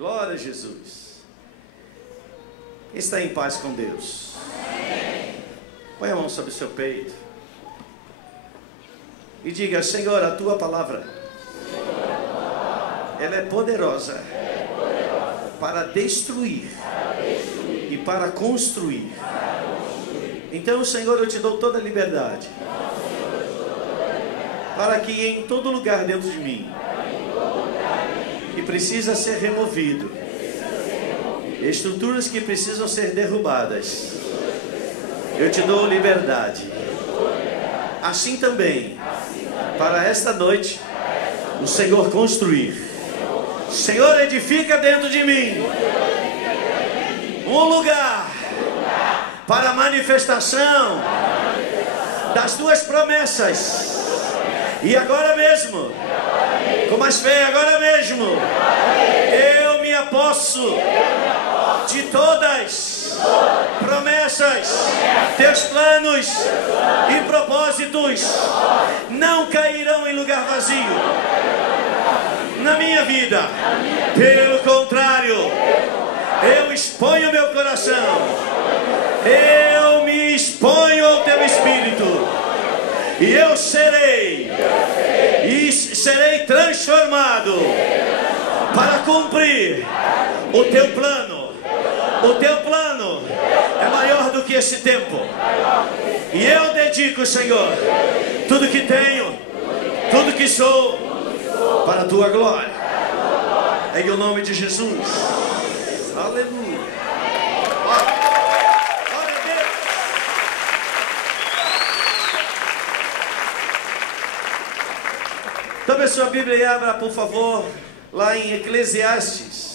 Glória a Jesus. Quem está em paz com Deus? Amém. Põe a mão sobre o seu peito e diga: Senhor, a tua palavra, ela é poderosa para destruir e para construir. Então, Senhor, eu te dou toda a liberdade para que em todo lugar dentro de mim que precisa ser removido, estruturas que precisam ser derrubadas, eu te dou liberdade. Assim também, para esta noite, o Senhor construir. Senhor, edifica dentro de mim um lugar para a manifestação das tuas promessas. E agora mesmo, com mais fé, agora mesmo, eu me aposso de todas promessas, teus planos e propósitos não cairão em lugar vazio na minha vida. Pelo contrário, eu exponho meu coração, eu me exponho ao teu Espírito, e eu serei transformado para cumprir o teu plano. O teu plano é maior do que esse tempo, e eu dedico, Senhor, tudo que tenho, tudo que sou, para a tua glória, em o nome de Jesus. Aleluia. Glória a Deus. Tome a sua Bíblia e abra, por favor, lá em Eclesiastes.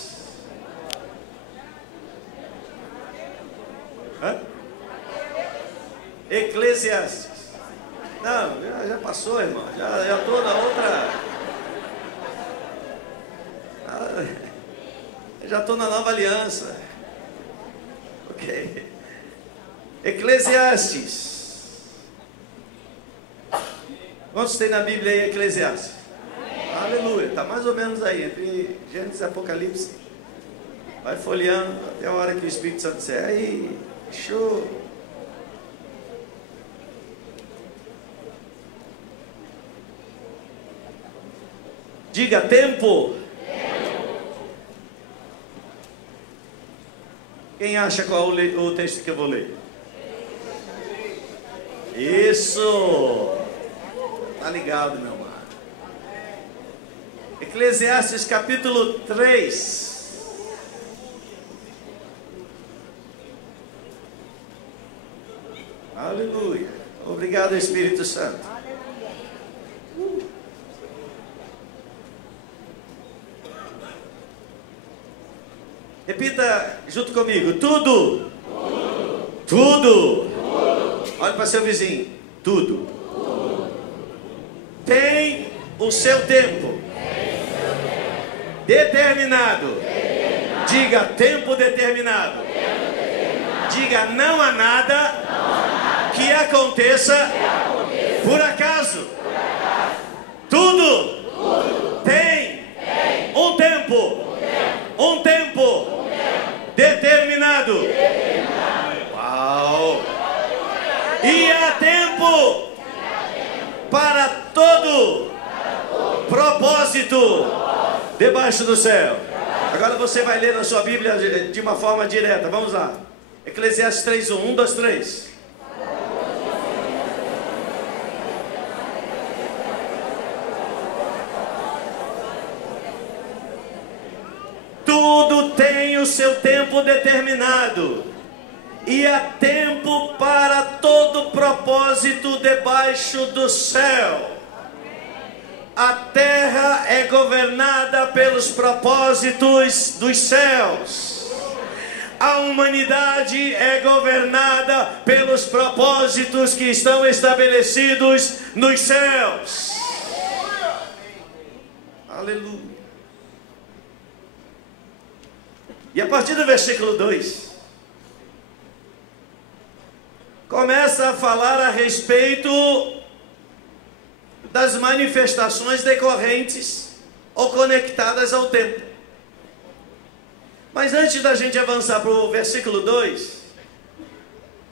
Eclesiastes. Não, já passou, irmão. Já estou na outra. Já estou na nova aliança. Ok. Eclesiastes. Quantos tem na Bíblia aí Eclesiastes? Aleluia. Está mais ou menos aí, entre Gênesis e Apocalipse. Vai folheando até a hora que o Espírito Santo disser: aí, show. Diga: tempo. Quem acha qual o texto que eu vou ler? Isso! Tá ligado, meu amado? Eclesiastes capítulo 3. Aleluia! Obrigado, Espírito Santo. Repita junto comigo: tudo. Tudo. Olha para seu vizinho: tudo tem o seu tempo determinado. Diga: tempo determinado. Diga: não há nada que aconteça por acaso. Tudo tem um tempo. Um tempo determinado. Uau! E há tempo para todo propósito debaixo do céu. Agora você vai ler na sua Bíblia de uma forma direta. Vamos lá. Eclesiastes 3:1. 1, 2, 3. Tudo tem o seu tempo determinado, e há tempo para todo propósito debaixo do céu. A terra é governada pelos propósitos dos céus. A humanidade é governada pelos propósitos que estão estabelecidos nos céus. Aleluia. E a partir do versículo 2, começa a falar a respeito das manifestações decorrentes ou conectadas ao tempo. Mas antes da gente avançar para o versículo 2,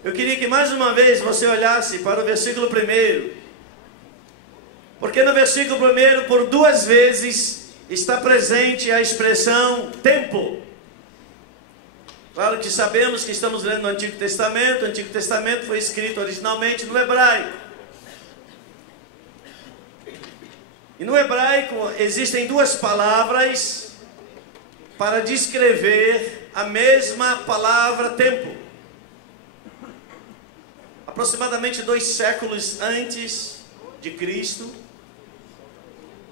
eu queria que mais uma vez você olhasse para o versículo 1. Porque no versículo 1, por 2 vezes, está presente a expressão tempo. Claro que sabemos que estamos lendo no Antigo Testamento. O Antigo Testamento foi escrito originalmente no hebraico. E no hebraico existem 2 palavras para descrever a mesma palavra tempo. Aproximadamente 2 séculos antes de Cristo,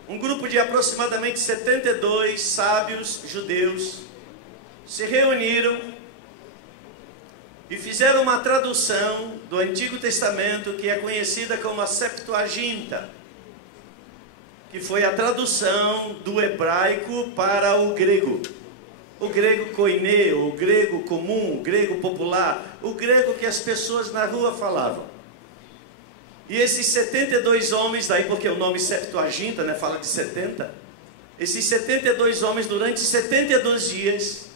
um grupo de aproximadamente 72 sábios judeus se reuniram e fizeram uma tradução do Antigo Testamento que é conhecida como a Septuaginta, que foi a tradução do hebraico para o grego. O grego koiné, o grego comum, o grego popular, o grego que as pessoas na rua falavam. E esses 72 homens, daí porque o nome Septuaginta, né, fala de 70, esses 72 homens durante 72 dias,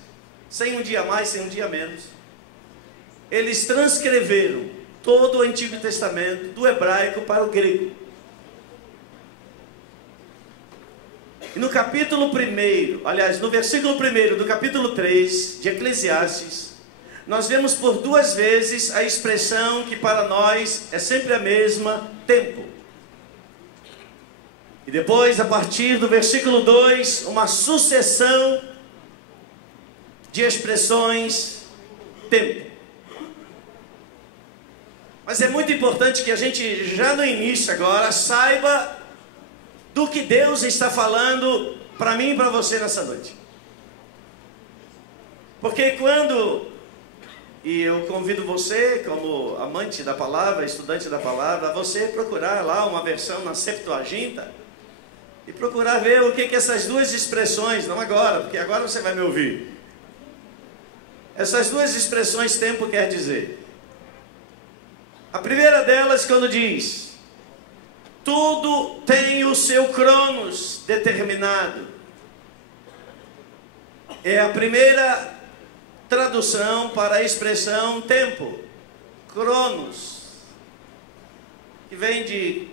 sem um dia mais, sem um dia menos, eles transcreveram todo o Antigo Testamento do hebraico para o grego. E no capítulo 1, aliás, no versículo 1 do capítulo 3 de Eclesiastes, nós vemos por 2 vezes a expressão que para nós é sempre a mesma, tempo. E depois, a partir do versículo 2, uma sucessão de expressões, tempo. Mas é muito importante que a gente, já no início agora, saiba do que Deus está falando para mim e para você nessa noite. Porque quando, e eu convido você, como amante da palavra, estudante da palavra, a você procurar lá uma versão na Septuaginta e procurar ver o que essas 2 expressões, não agora, porque agora você vai me ouvir. Essas 2 expressões tempo quer dizer. A primeira delas, quando diz: tudo tem o seu cronos determinado. É a primeira tradução para a expressão tempo. Cronos, que vem de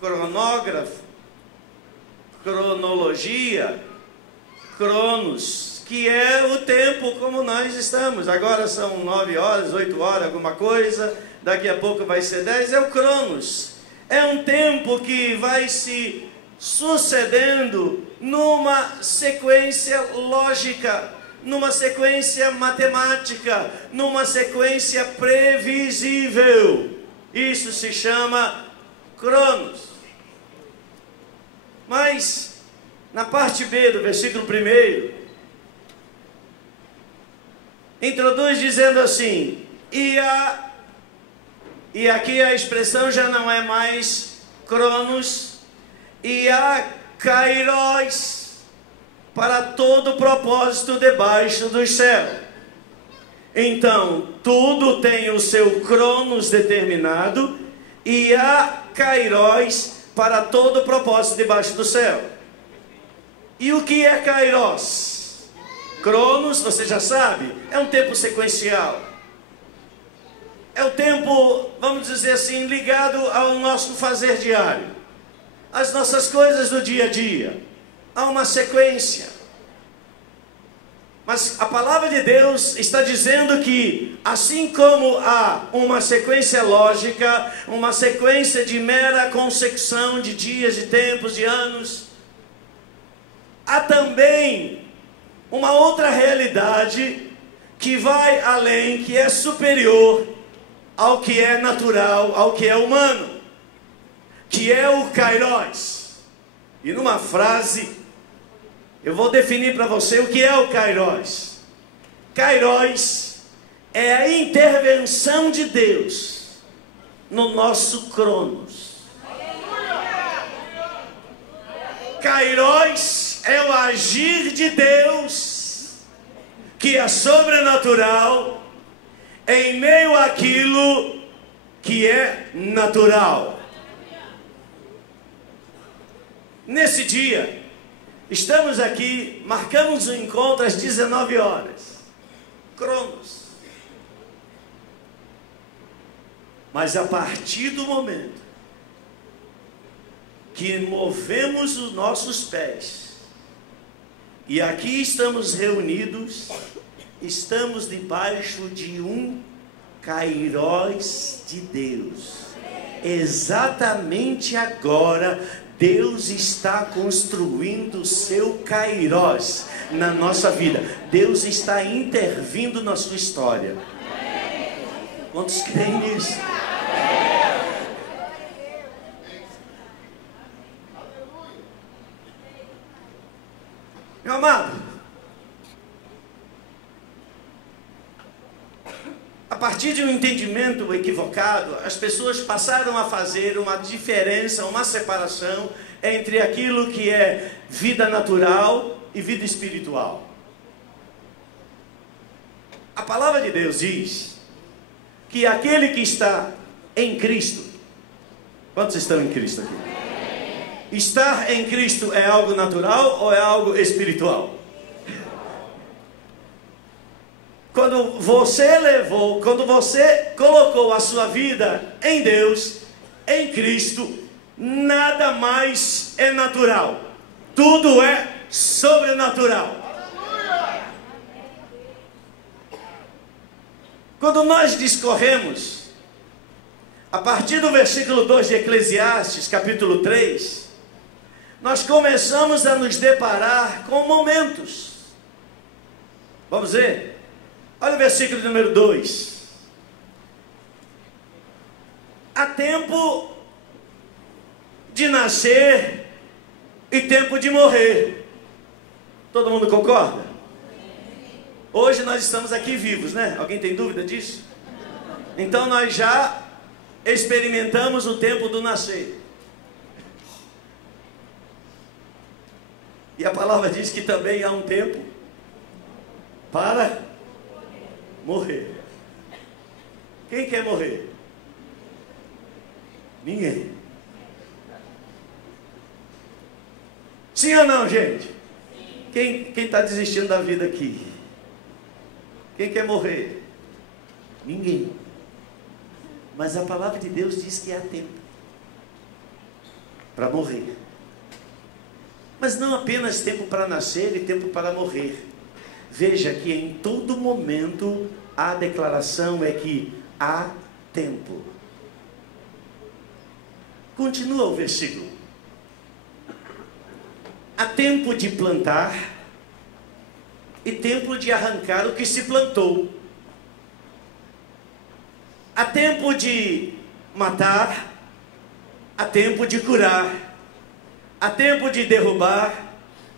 cronógrafo, cronologia, cronos, que é o tempo como nós estamos. Agora são 9 horas, 8 horas, alguma coisa. Daqui a pouco vai ser 10, é o cronos. É um tempo que vai se sucedendo numa sequência lógica, numa sequência matemática, numa sequência previsível. Isso se chama cronos. Mas, na parte B do versículo 1, introduz dizendo assim: e aqui a expressão já não é mais cronos, e há kairos para todo propósito debaixo do céu. Então, tudo tem o seu cronos determinado, e há kairos para todo propósito debaixo do céu. E o que é kairos? Cronos, você já sabe, é um tempo sequencial. É o tempo, vamos dizer assim, ligado ao nosso fazer diário, às nossas coisas do dia a dia. Há uma sequência. Mas a palavra de Deus está dizendo que, assim como há uma sequência lógica, uma sequência de mera consecução de dias, de tempos, de anos, há também uma outra realidade que vai além, que é superior ao que é natural, ao que é humano, que é o kairos. E numa frase, eu vou definir para você o que é o kairos. Kairos é a intervenção de Deus no nosso cronos. Kairos é o agir de Deus, que é sobrenatural, em meio àquilo que é natural. Nesse dia, Estamos aqui, marcamos o encontro às 19 horas. Cronos. Mas a partir do momento que movemos os nossos pés, e aqui estamos reunidos, estamos debaixo de um Kairós de Deus. Exatamente agora, Deus está construindo o seu Kairós na nossa vida. Deus está intervindo na sua história. Quantos creem nisso? Meu amado, a partir de um entendimento equivocado, as pessoas passaram a fazer uma diferença, uma separação entre aquilo que é vida natural e vida espiritual. A palavra de Deus diz que aquele que está em Cristo, quantos estão em Cristo aqui? Estar em Cristo é algo natural ou é algo espiritual? Quando você colocou a sua vida em Deus, em Cristo, nada mais é natural. Tudo é sobrenatural. Quando nós discorremos, a partir do versículo 2 de Eclesiastes, capítulo 3, nós começamos a nos deparar com momentos. Vamos ver? Olha o versículo número 2. Há tempo de nascer e tempo de morrer. Todo mundo concorda? Hoje nós estamos aqui vivos, né? Alguém tem dúvida disso? Então nós já experimentamos o tempo do nascer. E a palavra diz que também há um tempo para morrer. Quem quer morrer? Ninguém. Sim ou não, gente? Quem está desistindo da vida aqui? Quem quer morrer? Ninguém. Mas a palavra de Deus diz que há tempo para morrer. Mas não apenas tempo para nascer e tempo para morrer. Veja que em todo momento a declaração é que há tempo. Continua o versículo. Há tempo de plantar e tempo de arrancar o que se plantou. Há tempo de matar, há tempo de curar, há tempo de derrubar,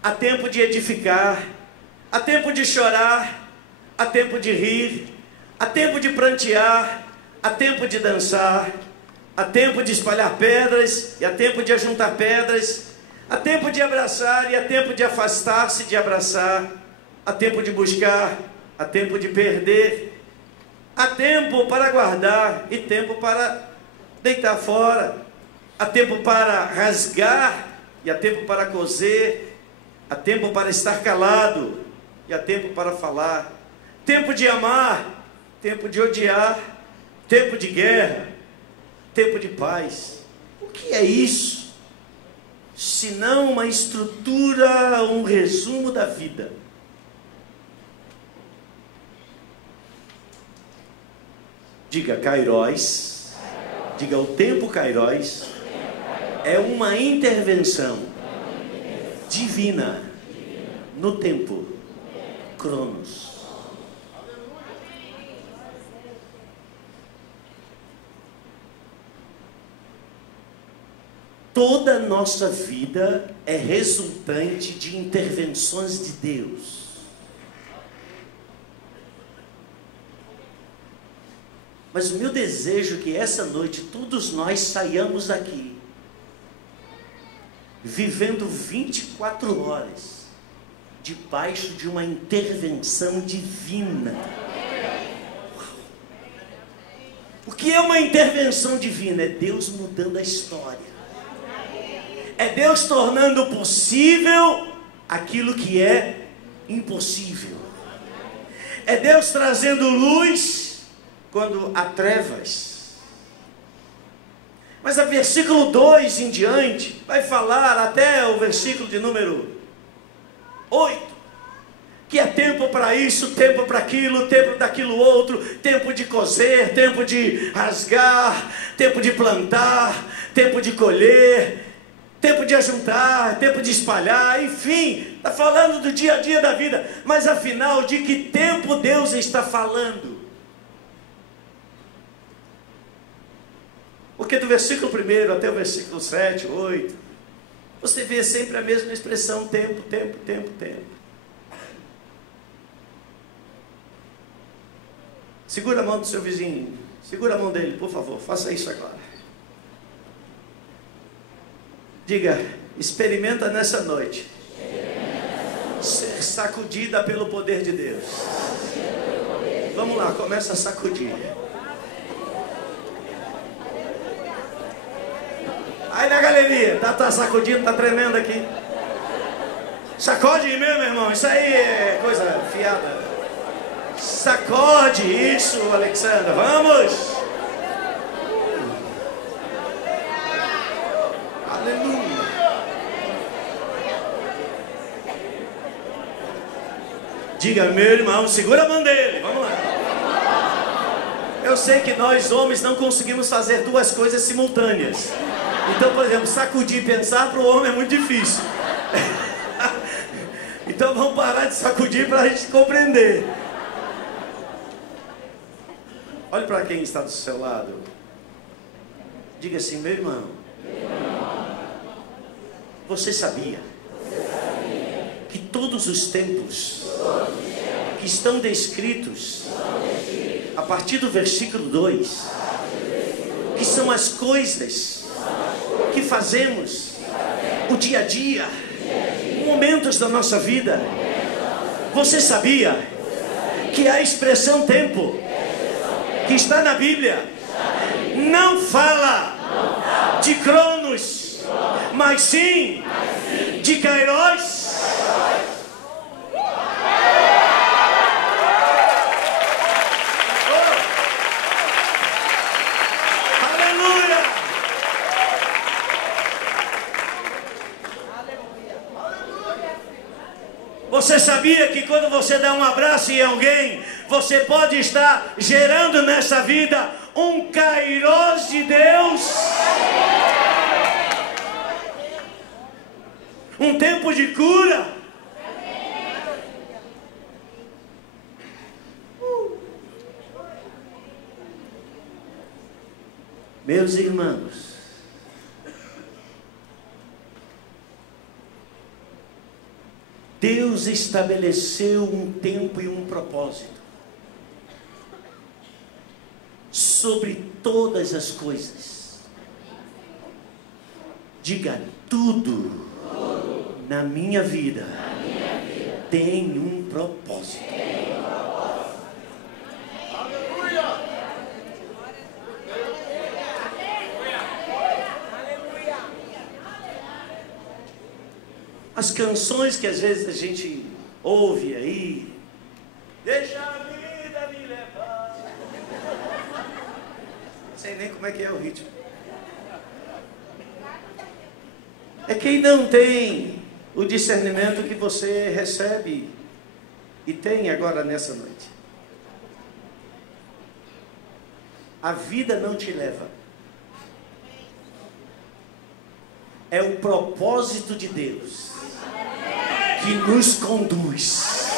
há tempo de edificar, há tempo de chorar, há tempo de rir, há tempo de prantear, há tempo de dançar, há tempo de espalhar pedras e há tempo de ajuntar pedras, há tempo de abraçar e há tempo de afastar-se de abraçar, há tempo de buscar, há tempo de perder, há tempo para guardar e tempo para deitar fora, há tempo para rasgar e há tempo para coser, há tempo para estar calado e há tempo para falar, tempo de amar, tempo de odiar, tempo de guerra, tempo de paz. O que é isso? Senão uma estrutura, um resumo da vida. Diga Kairós, diga o tempo Kairós é uma intervenção divina no tempo Cronos. Toda a nossa vida é resultante de intervenções de Deus. Mas o meu desejo é que essa noite todos nós saiamos daqui vivendo 24 horas debaixo de uma intervenção divina. O que é uma intervenção divina? É Deus mudando a história. É Deus tornando possível aquilo que é impossível. É Deus trazendo luz quando há trevas. Mas a versículo 2 em diante vai falar até o versículo de número 8, que é tempo para isso, tempo para aquilo, tempo daquilo outro, tempo de coser, tempo de rasgar, tempo de plantar, tempo de colher, tempo de ajuntar, tempo de espalhar, enfim, está falando do dia a dia da vida. Mas afinal, de que tempo Deus está falando? Porque do versículo 1 até o versículo 7, 8, você vê sempre a mesma expressão: tempo, tempo, tempo, tempo. Segura a mão do seu vizinho, segura a mão dele, por favor, faça isso agora. Diga: experimenta nessa noite ser sacudida pelo poder de Deus. Vamos lá, começa a sacudir. Aí na galeria, tá sacudindo, tá tremendo aqui. Sacode mesmo, irmão, isso aí é coisa fiada. Sacode isso, Alexandra, vamos. Aleluia. Diga: meu irmão, segura a mão dele, vamos lá. Eu sei que nós homens não conseguimos fazer duas coisas simultâneas. Então, por exemplo, sacudir e pensar para o homem é muito difícil. Então vamos parar de sacudir para a gente compreender. Olhe para quem está do seu lado. Diga assim: meu irmão, você sabia que todos os tempos que estão descritos a partir do versículo 2, que são as coisas que fazemos o dia a dia, momentos da nossa vida, você sabia que a expressão tempo que está na Bíblia não fala de Cronos, mas sim de Kairos? Aleluia! Você sabia que quando você dá um abraço em alguém, você pode estar gerando nessa vida um Kairos de Deus? Um tempo de cura. Meus irmãos, Deus estabeleceu um tempo e um propósito sobre todas as coisas. Diga: tudo na minha vida tem um propósito. As canções que às vezes a gente ouve aí, deixa a vida me levar. Não sei nem como é que é o ritmo. É quem não tem o discernimento que você recebe e tem agora nessa noite. A vida não te leva. É o propósito de Deus que nos conduz.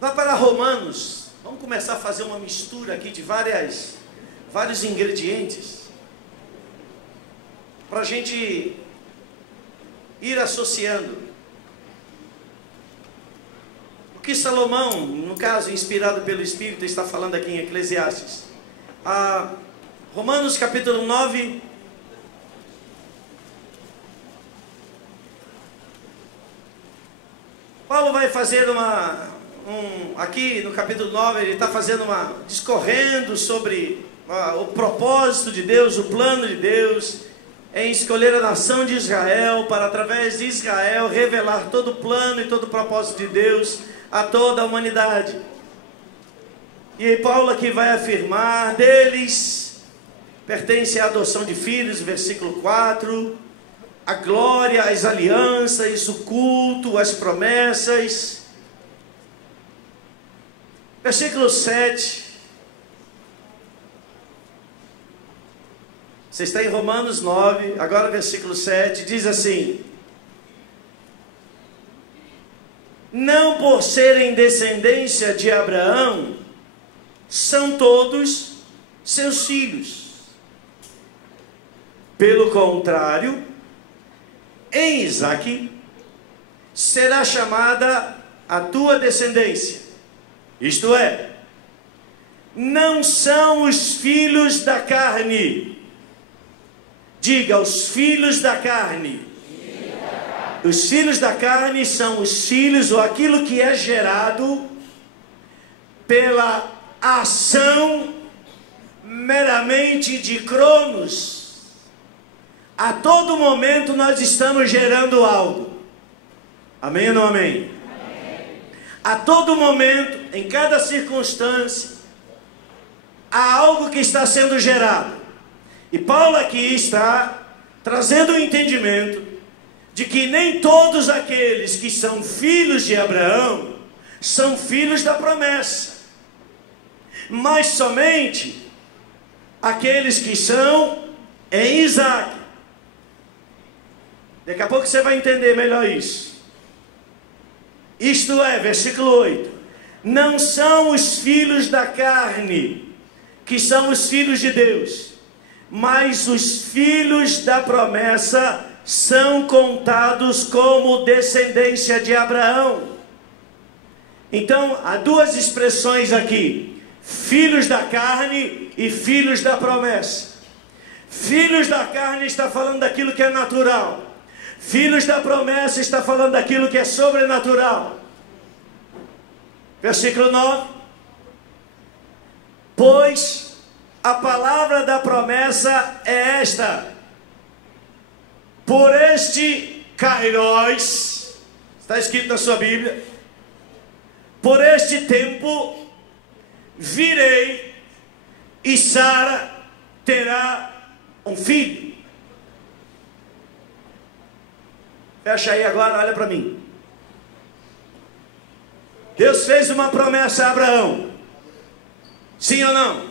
Vá para Romanos. Vamos começar a fazer uma mistura aqui de vários ingredientes, para a gente ir associando. O que Salomão, no caso inspirado pelo Espírito, está falando aqui em Eclesiastes. Romanos capítulo 9, Paulo vai fazer aqui no capítulo 9, ele está fazendo discorrendo sobre o propósito de Deus, o plano de Deus, em escolher a nação de Israel, para através de Israel revelar todo o plano e todo o propósito de Deus a toda a humanidade. E aí Paulo aqui vai afirmar: deles pertence a adoção de filhos, versículo 4, a glória, as alianças, o culto, as promessas. Versículo 7. Você está em Romanos 9, agora versículo 7, diz assim: não por serem descendência de Abraão, são todos seus filhos. Pelo contrário, em Isaque será chamada a tua descendência. Isto é, não são os filhos da carne. Diga, os filhos da carne. Os filhos da carne são os filhos, ou aquilo que é gerado pela ação meramente de Cronos. A todo momento nós estamos gerando algo. Amém ou não amém? Amém. A todo momento, em cada circunstância, há algo que está sendo gerado. E Paulo aqui está trazendo o entendimento de que nem todos aqueles que são filhos de Abraão são filhos da promessa, mas somente aqueles que são em Isaque. Daqui a pouco você vai entender melhor isso. Isto é, versículo 8: não são os filhos da carne que são os filhos de Deus, mas os filhos da promessa são contados como descendência de Abraão. Então, há duas expressões aqui: filhos da carne e filhos da promessa. Filhos da carne está falando daquilo que é natural. Filhos da promessa está falando daquilo que é sobrenatural. Versículo 9: pois a palavra da promessa é esta: por este Kairos, está escrito na sua Bíblia, por este tempo virei e Sara terá um filho. Fecha aí agora, olha para mim. Deus fez uma promessa a Abraão. Sim ou não?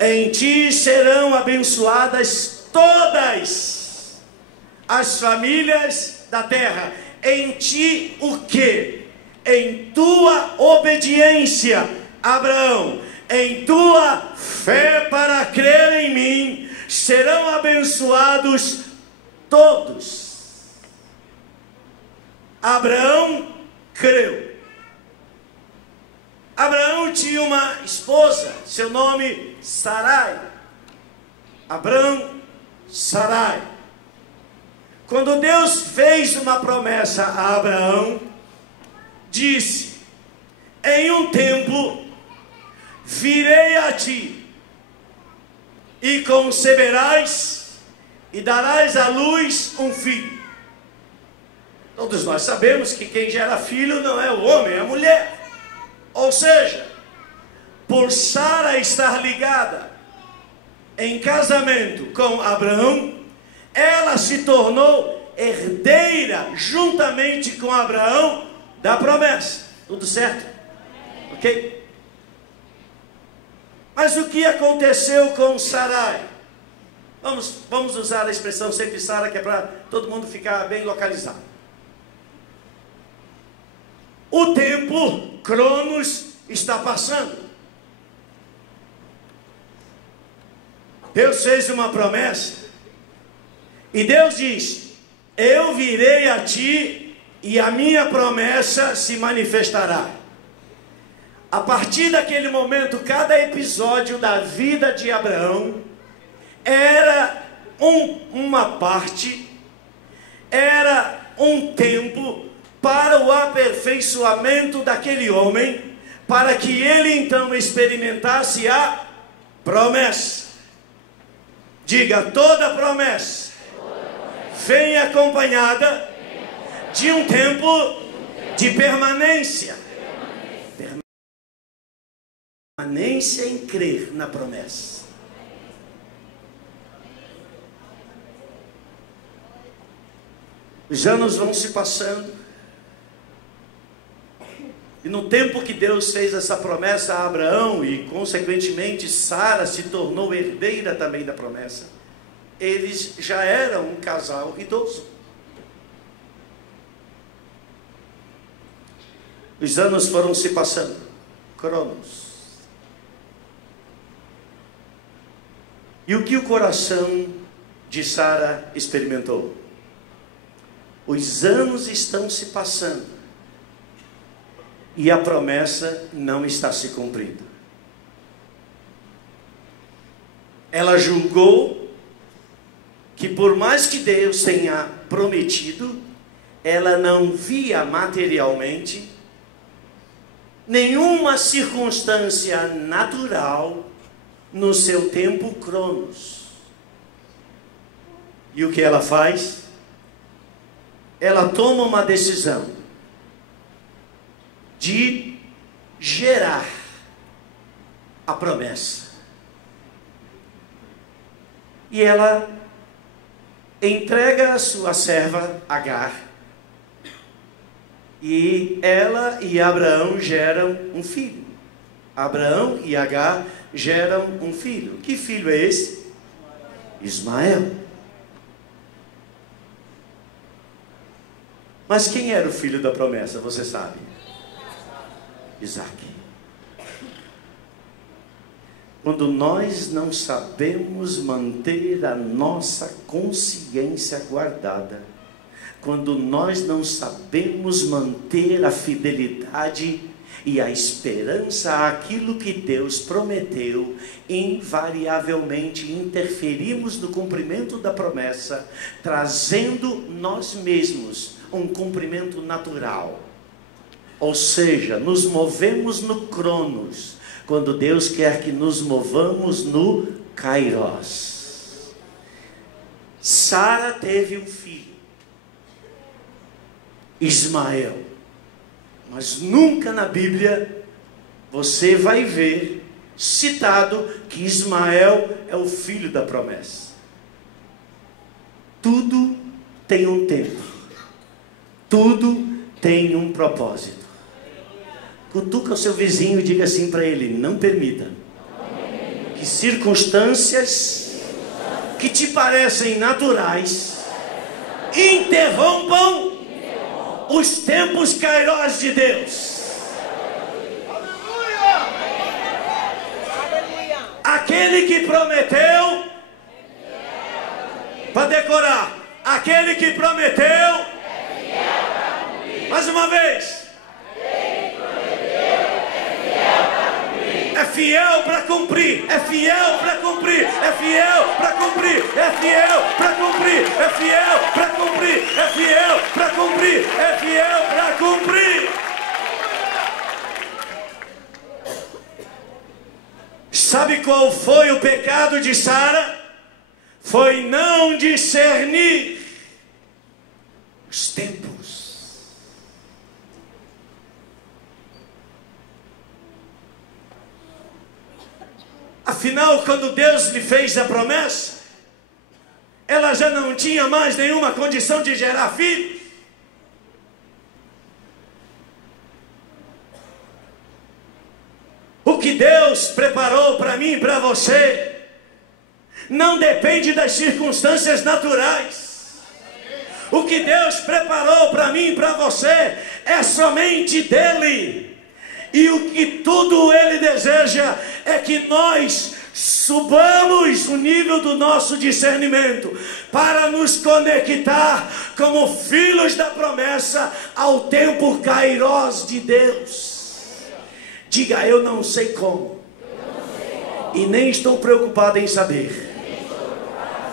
Em ti serão abençoadas todas as famílias da terra. Em ti o quê? Em tua obediência, Abraão, em tua fé para crer em mim, serão abençoados todos. Abraão creu. Abraão tinha uma esposa, seu nome Sarai. Abraão, Sarai. Quando Deus fez uma promessa a Abraão, disse: em um tempo virei a ti, e conceberás e darás à luz um filho. Todos nós sabemos que quem gera filho não é o homem, é a mulher. Ou seja, por Sara estar ligada em casamento com Abraão, ela se tornou herdeira juntamente com Abraão da promessa. Tudo certo? Ok? Mas o que aconteceu com Sarai? Vamos usar a expressão sempre Sara, que é para todo mundo ficar bem localizado. O tempo, Cronos, está passando. Deus fez uma promessa. E Deus diz: eu virei a ti e a minha promessa se manifestará. A partir daquele momento, cada episódio da vida de Abraão era uma parte, era um tempo para o aperfeiçoamento daquele homem, para que ele então experimentasse a promessa. Diga, toda promessa vem acompanhada de um tempo de permanência. Permanência em crer na promessa. Os anos vão se passando. E no tempo que Deus fez essa promessa a Abraão e consequentemente Sara se tornou herdeira também da promessa, eles já eram um casal idoso. Os anos foram se passando, cronos. E o que o coração de Sara experimentou? Os anos estão se passando e a promessa não está se cumprindo. Ela julgou que por mais que Deus tenha prometido, ela não via materialmente nenhuma circunstância natural no seu tempo cronos. E o que ela faz? Ela toma uma decisão de gerar a promessa. E ela entrega a sua serva Agar. E ela e Abraão geram um filho. Abraão e Agar geram um filho. Que filho é esse? Ismael. Mas quem era o filho da promessa, você sabe? Isaac. Quando nós não sabemos manter a nossa consciência guardada, quando nós não sabemos manter a fidelidade e a esperança àquilo que Deus prometeu, invariavelmente interferimos no cumprimento da promessa, trazendo nós mesmos um cumprimento natural. Ou seja, nos movemos no cronos, quando Deus quer que nos movamos no kairos. Sara teve um filho, Ismael. Mas nunca na Bíblia você vai ver citado que Ismael é o filho da promessa. Tudo tem um tempo. Tudo tem um propósito. Cutuca o seu vizinho e diga assim para ele: não permita que circunstâncias que te parecem naturais interrompam os tempos kairos de Deus. Aquele que prometeu, para decorar, aquele que prometeu, mais uma vez, é fiel para cumprir, é fiel para cumprir, é fiel para cumprir, é fiel para cumprir, é fiel para cumprir, é fiel para cumprir, é fiel para cumprir. Sabe qual foi o pecado de Sara? Foi não discernir os tempos. Afinal, quando Deus lhe fez a promessa, ela já não tinha mais nenhuma condição de gerar filhos. O que Deus preparou para mim e para você não depende das circunstâncias naturais. O que Deus preparou para mim e para você é somente dele. E o que tudo Ele deseja é que nós subamos o nível do nosso discernimento para nos conectar como filhos da promessa ao tempo kairos de Deus. Diga: eu não sei como, e nem estou preocupado em saber,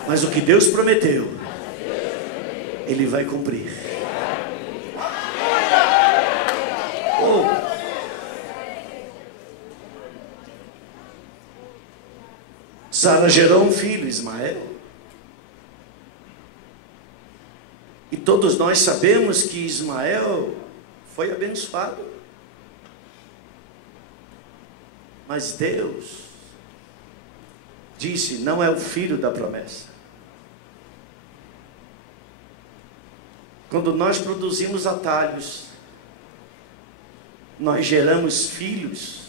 mas o que Deus prometeu, Ele vai cumprir. Oh. Sara gerou um filho, Ismael. E todos nós sabemos que Ismael foi abençoado. Mas Deus disse: não é o filho da promessa. Quando nós produzimos atalhos, nós geramos filhos,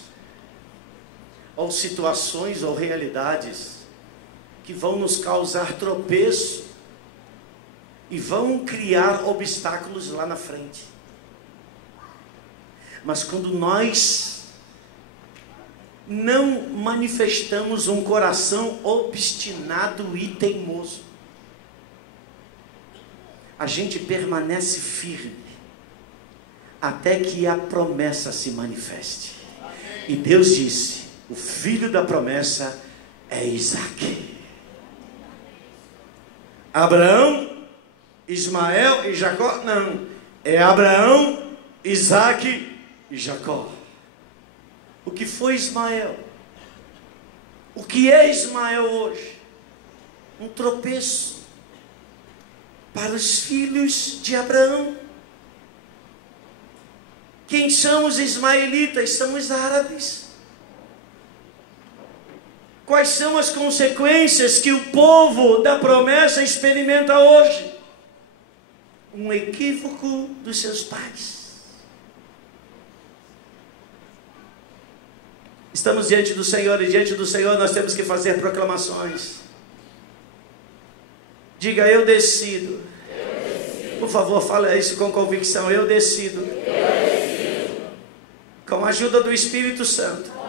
ou situações ou realidades que vão nos causar tropeço e vão criar obstáculos lá na frente. Mas quando nós não manifestamos um coração obstinado e teimoso, a gente permanece firme até que a promessa se manifeste. E Deus disse: o filho da promessa é Isaque. Abraão, Ismael e Jacó? Não, é Abraão, Isaque e Jacó. O que foi Ismael? O que é Ismael hoje? Um tropeço para os filhos de Abraão. Quem são os ismaelitas? São os árabes. Quais são as consequências que o povo da promessa experimenta hoje? Um equívoco dos seus pais. Estamos diante do Senhor, e diante do Senhor nós temos que fazer proclamações. Diga: eu decido. Por favor, fale isso com convicção. Eu decido. Com a ajuda do Espírito Santo.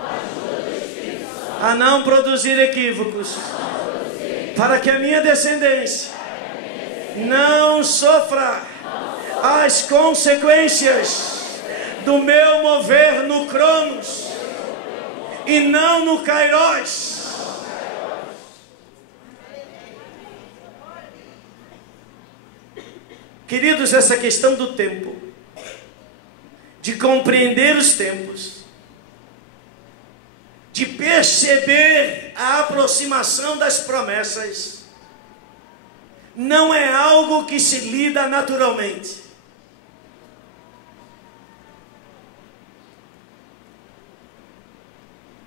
A não produzir equívocos. Para que a minha descendência não sofra as consequências do meu mover no Cronos e não no Kairos. Queridos, essa questão do tempo, de compreender os tempos, de perceber a aproximação das promessas, não é algo que se lida naturalmente.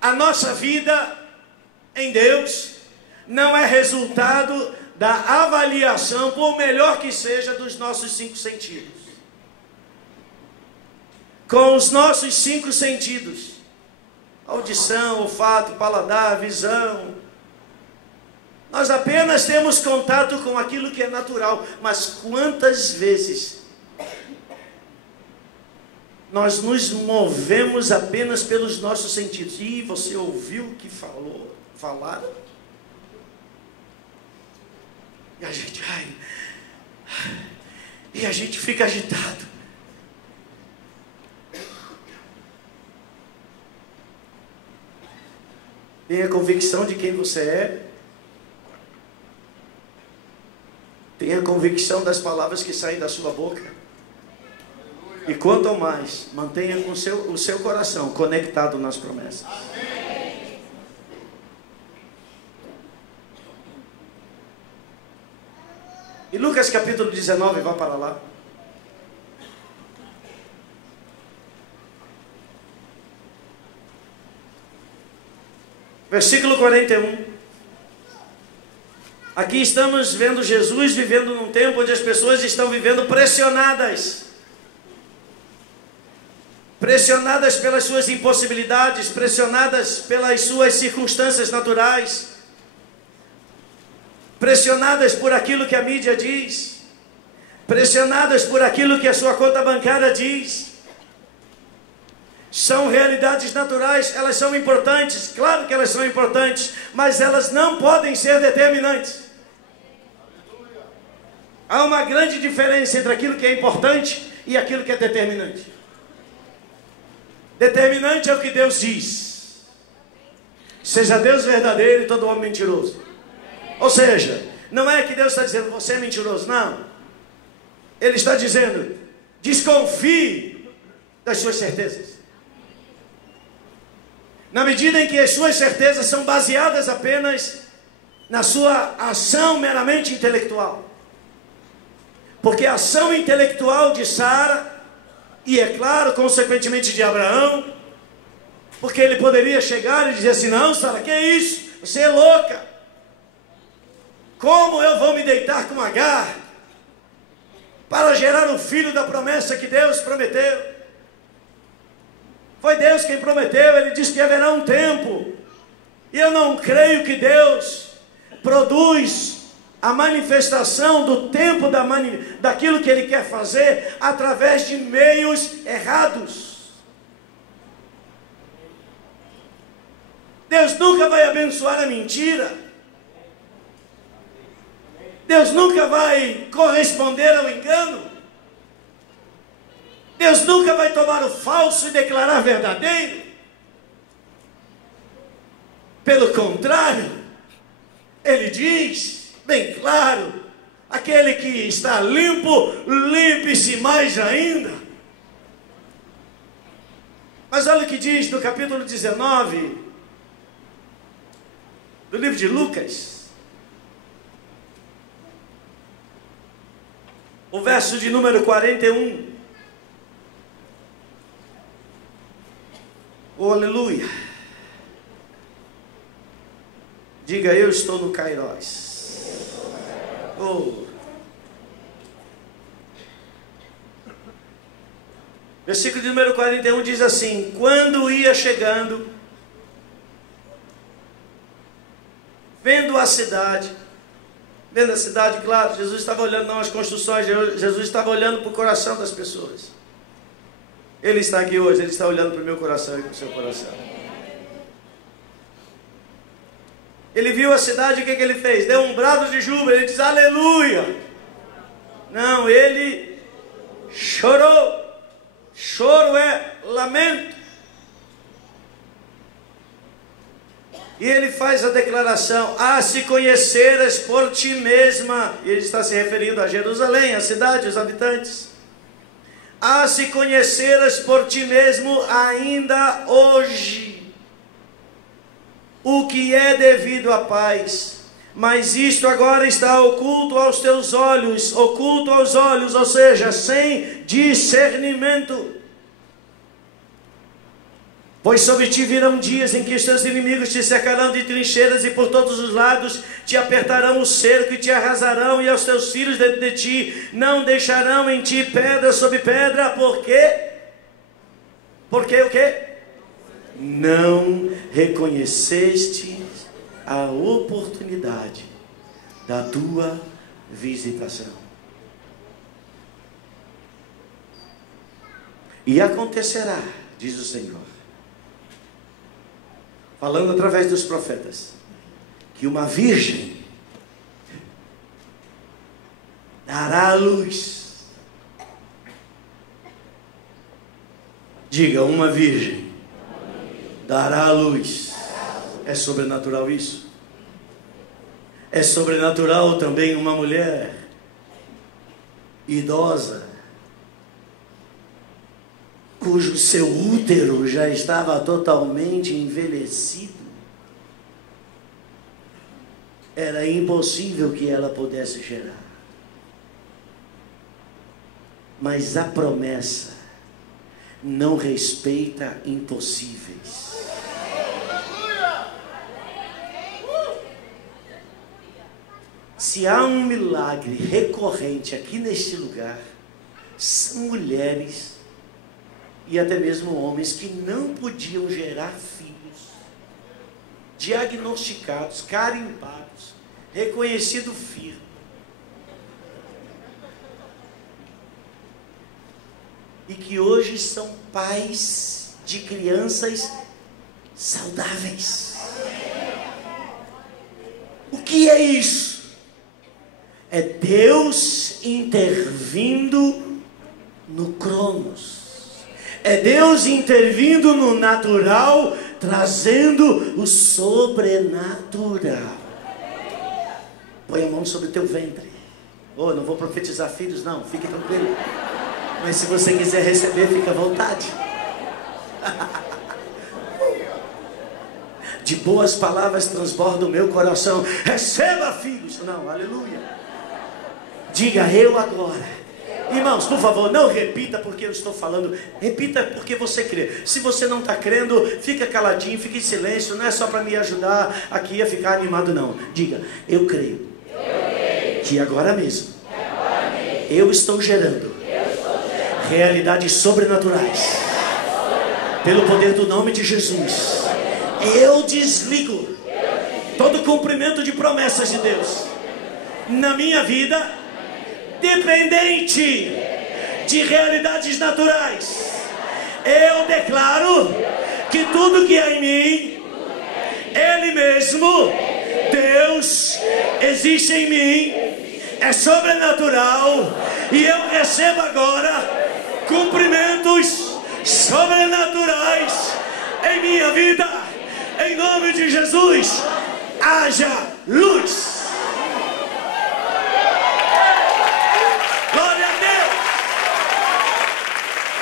A nossa vida em Deus não é resultado da avaliação, por melhor que seja, dos nossos 5 sentidos. Com os nossos 5 sentidos, audição, olfato, paladar, visão, nós apenas temos contato com aquilo que é natural. Mas quantas vezes nós nos movemos apenas pelos nossos sentidos? E você ouviu o que falaram? E a gente, e a gente fica agitado. Tenha convicção de quem você é. Tenha convicção das palavras que saem da sua boca. E quanto ao mais, mantenha com o seu coração conectado nas promessas. E Lucas capítulo 19, vá para lá. Versículo 41. Aqui estamos vendo Jesus vivendo num tempo onde as pessoas estão vivendo pressionadas. Pressionadas pelas suas impossibilidades, pressionadas pelas suas circunstâncias naturais, pressionadas por aquilo que a mídia diz, pressionadas por aquilo que a sua conta bancária diz. São realidades naturais, elas são importantes, claro que elas são importantes, mas elas não podem ser determinantes. Há uma grande diferença entre aquilo que é importante e aquilo que é determinante. Determinante é o que Deus diz. Seja Deus verdadeiro e todo homem mentiroso. Ou seja, não é que Deus está dizendo você é mentiroso, não. Ele está dizendo desconfie das suas certezas. Na medida em que as suas certezas são baseadas apenas na sua ação meramente intelectual. Porque a ação intelectual de Sara, e é claro, consequentemente de Abraão, porque ele poderia chegar e dizer assim: não, Sara, que é isso? Você é louca. Como eu vou me deitar com Agar para gerar o filho da promessa que Deus prometeu? Foi Deus quem prometeu, ele disse que haverá um tempo. E eu não creio que Deus produz a manifestação do tempo daquilo que ele quer fazer através de meios errados. Deus nunca vai abençoar a mentira. Deus nunca vai corresponder ao engano. Deus nunca vai tomar o falso e declarar verdadeiro. Pelo contrário, ele diz bem claro: aquele que está limpo, limpe-se mais ainda. Mas olha o que diz no capítulo 19 do livro de Lucas, o verso de número 41. Oh, aleluia. Diga: eu estou no Kairos. Oh. Versículo de número 41 diz assim: quando ia chegando, vendo a cidade, claro, Jesus estava olhando não as construções, Jesus estava olhando para o coração das pessoas. Ele está aqui hoje, ele está olhando para o meu coração e para o seu coração. Ele viu a cidade, o que ele fez? Deu um brado de júbilo, ele diz: aleluia. Não, ele chorou. Choro é lamento. E ele faz a declaração: se conheceras por ti mesma. E ele está se referindo a Jerusalém, a cidade, os habitantes. Se conheceras por ti mesmo ainda hoje o que é devido à paz, mas isto agora está oculto aos teus olhos, ou seja, sem discernimento. Pois sobre ti virão dias em que os teus inimigos te cercarão de trincheiras e por todos os lados te apertarão o cerco e te arrasarão, e aos teus filhos dentro de ti não deixarão em ti pedra sobre pedra. Por quê? Porque o quê? Não reconheceste a oportunidade da tua visitação. E acontecerá, diz o Senhor, falando através dos profetas, que uma virgem dará a luz. Diga: uma virgem dará a luz. É sobrenatural isso? É sobrenatural também uma mulher idosa, cujo seu útero já estava totalmente envelhecido. Era impossível que ela pudesse gerar. Mas a promessa não respeita impossíveis. Se há um milagre recorrente aqui neste lugar, são mulheres e até mesmo homens que não podiam gerar filhos, diagnosticados, carimbados, reconhecido firme. E que hoje são pais de crianças saudáveis. O que é isso? É Deus intervindo no Cronos. É Deus intervindo no natural, trazendo o sobrenatural. Põe a mão sobre o teu ventre. Oh, não vou profetizar filhos, não, fique tranquilo. Mas se você quiser receber, fica à vontade. De boas palavras transborda o meu coração. Receba, filhos. Não, aleluia. Diga eu agora. Irmãos, por favor, não repita porque eu estou falando. Repita porque você crê. Se você não está crendo, fica caladinho, fica em silêncio. Não é só para me ajudar aqui a ficar animado, não. Diga, eu creio. Que agora mesmo eu estou gerando realidades sobrenaturais. Pelo poder do nome de Jesus. Eu desligo todo cumprimento de promessas de Deus na minha vida, dependente de realidades naturais. Eu declaro que tudo que é em mim, Ele mesmo, Deus, existe em mim, é sobrenatural, e eu recebo agora cumprimentos sobrenaturais em minha vida, em nome de Jesus. Haja luz. Glória a Deus.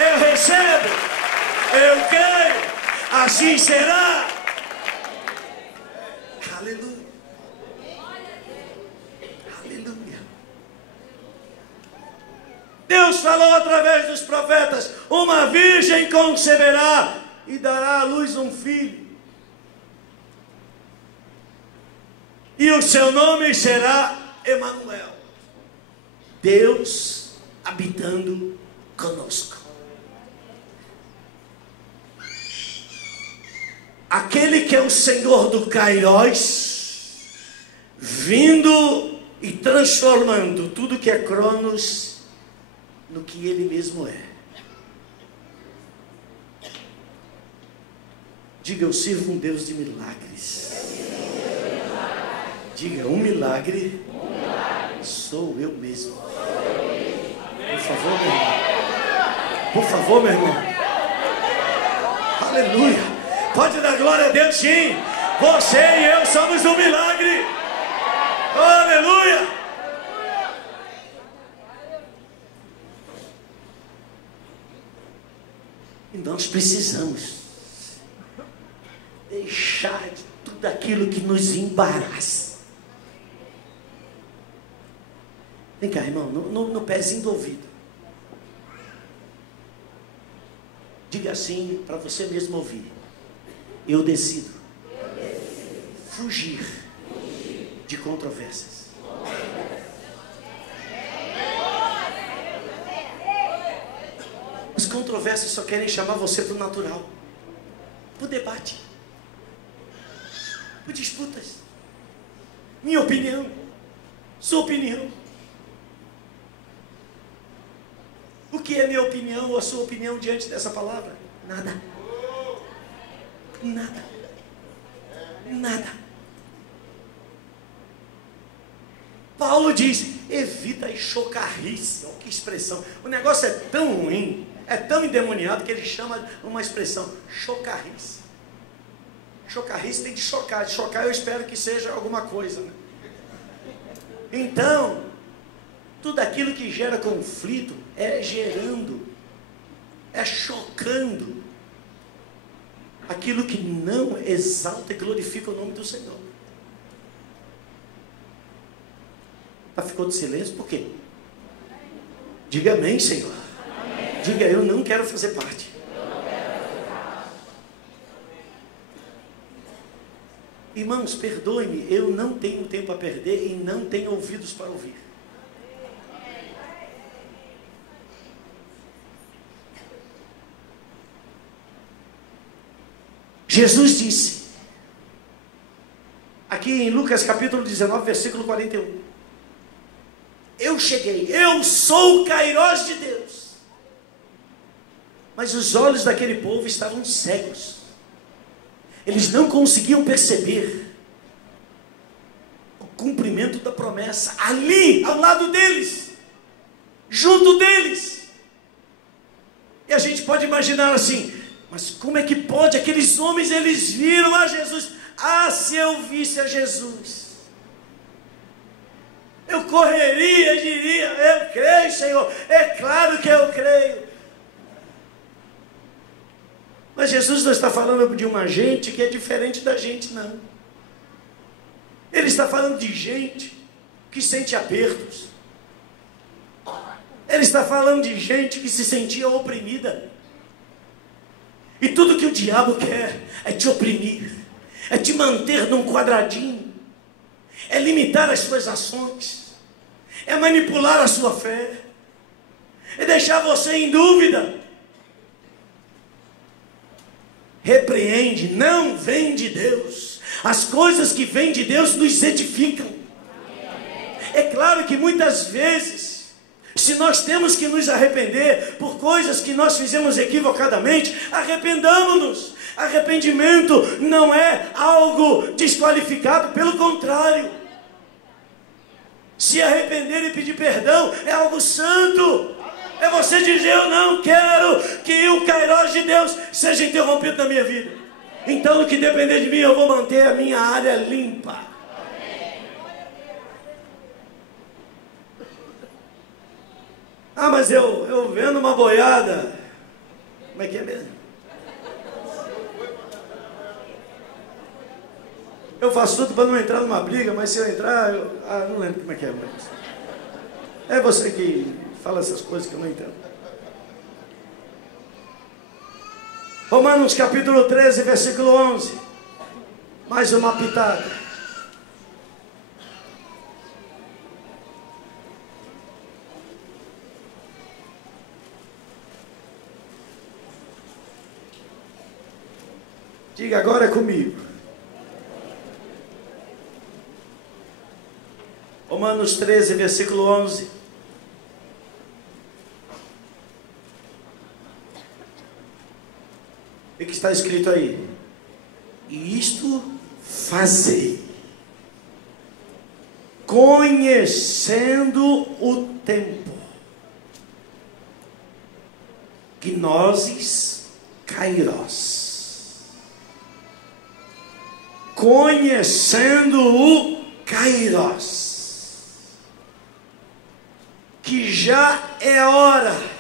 Eu recebo, eu creio, assim será. Aleluia. Aleluia. Deus falou através dos profetas: uma virgem conceberá e dará à luz um filho, e o seu nome será Emanuel, Deus habitando conosco. Aquele que é o Senhor do Kairos, vindo e transformando tudo que é Cronos no que Ele mesmo é. Diga, eu sirvo um Deus de milagres. Diga, um milagre sou eu mesmo. Por favor, meu irmão. Por favor, meu irmão. Aleluia. Pode dar glória a Deus, sim. Você e eu somos um milagre. Aleluia. E nós precisamos deixar de tudo aquilo que nos embaraça. Vem cá, irmão, no pezinho do ouvido. Diga assim para você mesmo ouvir: eu decido fugir de controvérsias. As controvérsias só querem chamar você para o natural, para o debate, por disputas. Minha opinião, sua opinião. O que é minha opinião ou a sua opinião diante dessa palavra? Nada. Nada. Nada. Paulo diz: evita a chocarrice. Olha que expressão. O negócio é tão ruim, é tão endemoniado, que ele chama uma expressão: chocarrice. Chocarrice tem de chocar. De chocar eu espero que seja alguma coisa, né? Então, tudo aquilo que gera conflito é gerando, é chocando aquilo que não exalta e glorifica o nome do Senhor. Ficou de silêncio por quê? Diga amém, Senhor. Amém. Diga, eu não quero fazer parte. Irmãos, perdoe-me, eu não tenho tempo a perder e não tenho ouvidos para ouvir. Jesus disse, aqui em Lucas capítulo 19, versículo 41, eu cheguei, eu sou o Kairos de Deus. Mas os olhos daquele povo estavam cegos. Eles não conseguiam perceber o cumprimento da promessa ali, ao lado deles, junto deles. E a gente pode imaginar assim: mas como é que pode? Aqueles homens, eles viram a Jesus. Ah, se eu visse a Jesus, eu correria e diria: eu creio, Senhor, é claro que eu creio. Mas Jesus não está falando de uma gente que é diferente da gente, não. Ele está falando de gente que sente apertos. Ele está falando de gente que se sentia oprimida. E tudo que o diabo quer é te oprimir, é te manter num quadradinho, é limitar as suas ações, é manipular a sua fé, é deixar você em dúvida. Repreende, não vem de Deus. As coisas que vêm de Deus nos edificam. É claro que muitas vezes, se nós temos que nos arrepender por coisas que nós fizemos equivocadamente, arrependamos-nos. Arrependimento não é algo desqualificado, pelo contrário. Se arrepender e pedir perdão é algo santo. É você dizer: eu não quero que o Kairos de Deus seja interrompido na minha vida. Então, no que depender de mim, eu vou manter a minha área limpa. Ah, mas eu vendo uma boiada. Como é que é mesmo? Eu faço tudo para não entrar numa briga, mas se eu entrar, não lembro como é que é. Mas é você que fala essas coisas que eu não entendo. Romanos capítulo 13, versículo 11. Mais uma pitada. Diga agora comigo. Romanos 13, versículo 11. O que está escrito aí? E isto fazei, conhecendo o tempo, que nós Kairos, conhecendo o Kairos, que já é hora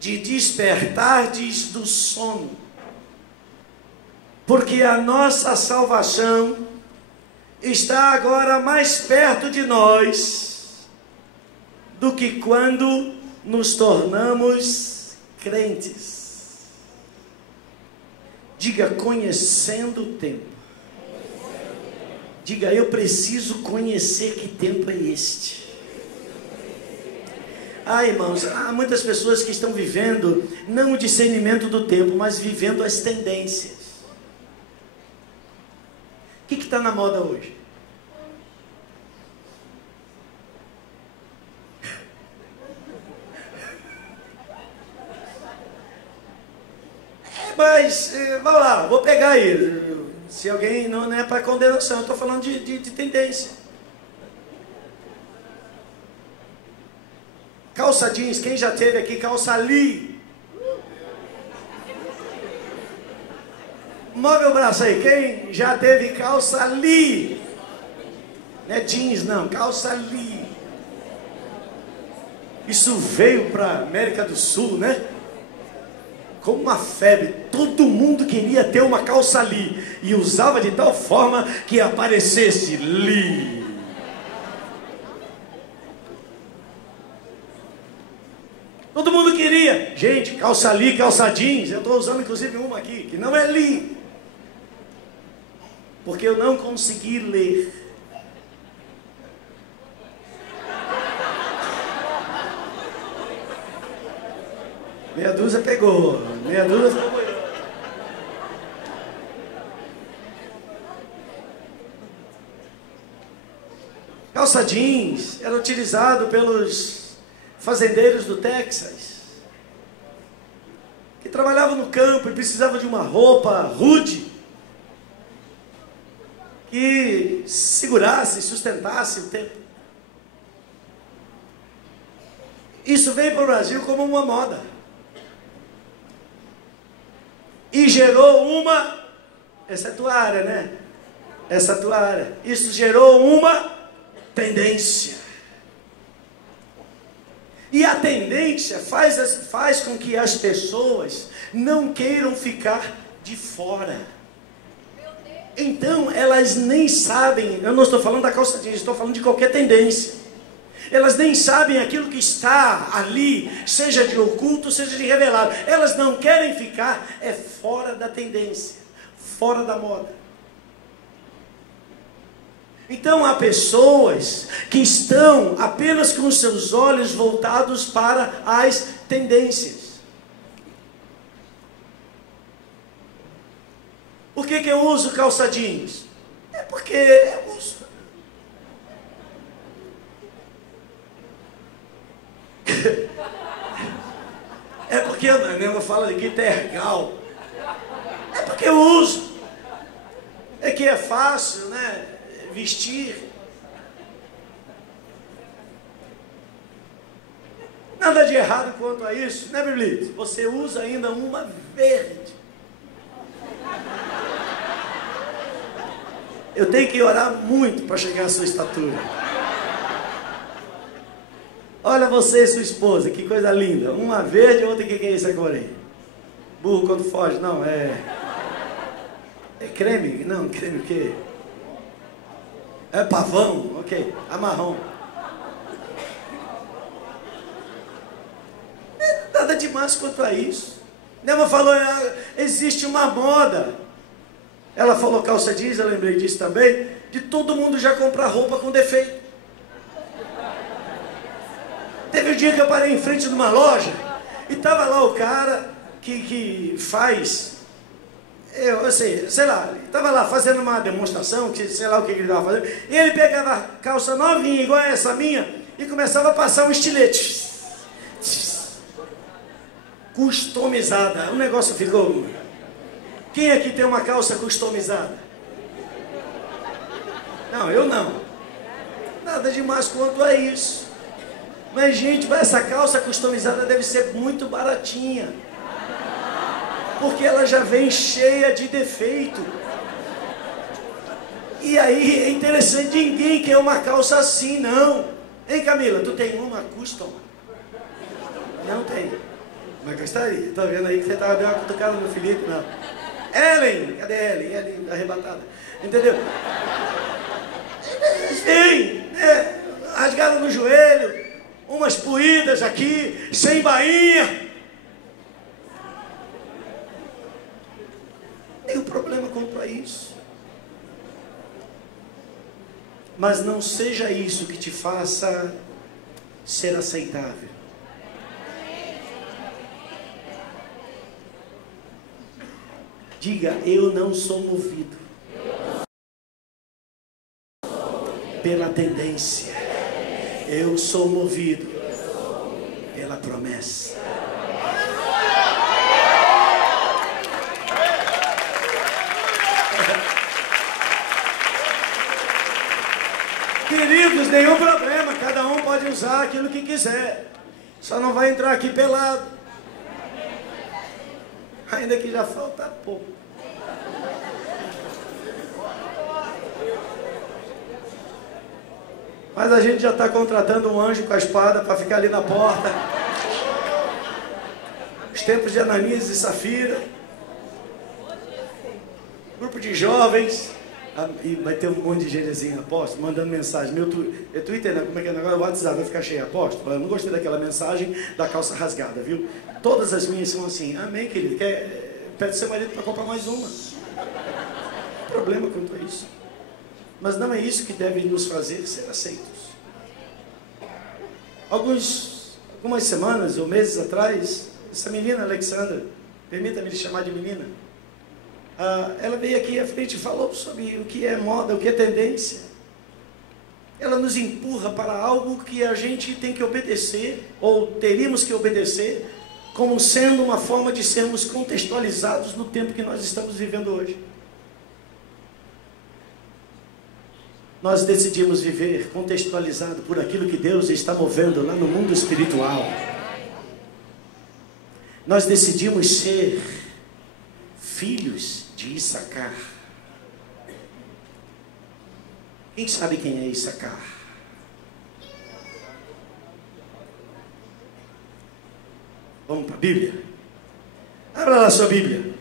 de despertardes do sono, porque a nossa salvação está agora mais perto de nós do que quando nos tornamos crentes. Diga: conhecendo o tempo. Diga: eu preciso conhecer que tempo é este. Irmãos, há muitas pessoas que estão vivendo não o discernimento do tempo, mas vivendo as tendências. O que está na moda hoje? Mas, vamos lá, vou pegar aí. Se alguém não é para condenação, eu estou falando de tendência. Calça jeans, quem já teve aqui calça Lee? Move o braço aí, quem já teve calça Lee? Não é jeans não, calça Lee. Isso veio para a América do Sul, né? Como uma febre, todo mundo queria ter uma calça Lee e usava de tal forma que aparecesse Lee. Todo mundo queria. Gente, calça Lee, calça jeans. Eu estou usando inclusive uma aqui, que não é Lee. Porque eu não consegui ler. Meia dúzia pegou. Meia dúzia ficou boiando. Calça jeans era utilizado pelos fazendeiros do Texas, que trabalhavam no campo e precisavam de uma roupa rude, que segurasse, sustentasse o tempo. Isso veio para o Brasil como uma moda. E gerou uma... Essa é a tua área, né? Essa é a tua área. Isso gerou uma tendência. E a tendência faz com que as pessoas não queiram ficar de fora. Então, elas nem sabem, eu não estou falando da calça jeans, estou falando de qualquer tendência. Elas nem sabem aquilo que está ali, seja de oculto, seja de revelado. Elas não querem ficar fora da tendência, fora da moda. Então há pessoas que estão apenas com os seus olhos voltados para as tendências. Por que eu uso calça jeans? É porque eu uso. É porque eu falo aqui tergal. É porque eu uso. É que é fácil, né? Vestir. Nada de errado quanto a isso, né, Bíblia? Você usa ainda uma verde. Eu tenho que orar muito para chegar à sua estatura. Olha você e sua esposa, que coisa linda. Uma verde e outra, que é isso agora aí? Burro quando foge? Não, é creme? Não, creme o quê? É pavão? Ok, amarrão. Nada demais quanto a isso. Nela falou, existe uma moda. Ela falou calça jeans, eu lembrei disso também, de todo mundo já comprar roupa com defeito. Teve um dia que eu parei em frente de uma loja e estava lá o cara que faz, sei lá, estava lá fazendo uma demonstração, sei lá o que ele estava fazendo, e ele pegava a calça novinha, igual a essa minha, e começava a passar um estilete. Customizada. O negócio ficou... Quem aqui tem uma calça customizada? Não, eu não. Nada demais quanto a isso. Mas, gente, essa calça customizada deve ser muito baratinha. Porque ela já vem cheia de defeito. E aí é interessante, ninguém quer uma calça assim, não. Hein, Camila, tu tem uma custom? Não tem. Mas gostaria. Tá vendo aí que você tava dando uma cutucada no Felipe? Não. Ellen, cadê Ellen? Ellen arrebatada. Entendeu? Vem, né? Rasgada no joelho, umas poídas aqui, sem bainha. Nenhum problema quanto a isso. Mas não seja isso que te faça ser aceitável. Diga, eu não sou movido pela tendência. Eu sou movido pela promessa. Queridos, nenhum problema. Cada um pode usar aquilo que quiser. Só não vai entrar aqui pelado. Ainda que já falta pouco. Mas a gente já está contratando um anjo com a espada para ficar ali na porta. Os tempos de Ananias e Safira. Grupo de jovens. E vai ter um monte de gente assim, apóstolo, mandando mensagem. Meu Twitter, né? Como é que é agora? O WhatsApp vai ficar cheio, apóstolo. Eu não gostei daquela mensagem da calça rasgada, viu? Todas as minhas são assim. Amém, querido. Pede seu marido para comprar mais uma. Não tem problema quanto a isso. Mas não é isso que deve nos fazer ser aceitos. Algumas semanas ou meses atrás, essa menina, Alexandra, permita-me chamar de menina, ela veio aqui à frente e falou sobre o que é moda, o que é tendência. Ela nos empurra para algo que a gente tem que obedecer, ou teríamos que obedecer, como sendo uma forma de sermos contextualizados no tempo que nós estamos vivendo hoje. Nós decidimos viver contextualizado por aquilo que Deus está movendo lá no mundo espiritual. Nós decidimos ser filhos de Issacar. Quem sabe quem é Issacar? Vamos para a Bíblia? Abra lá a sua Bíblia.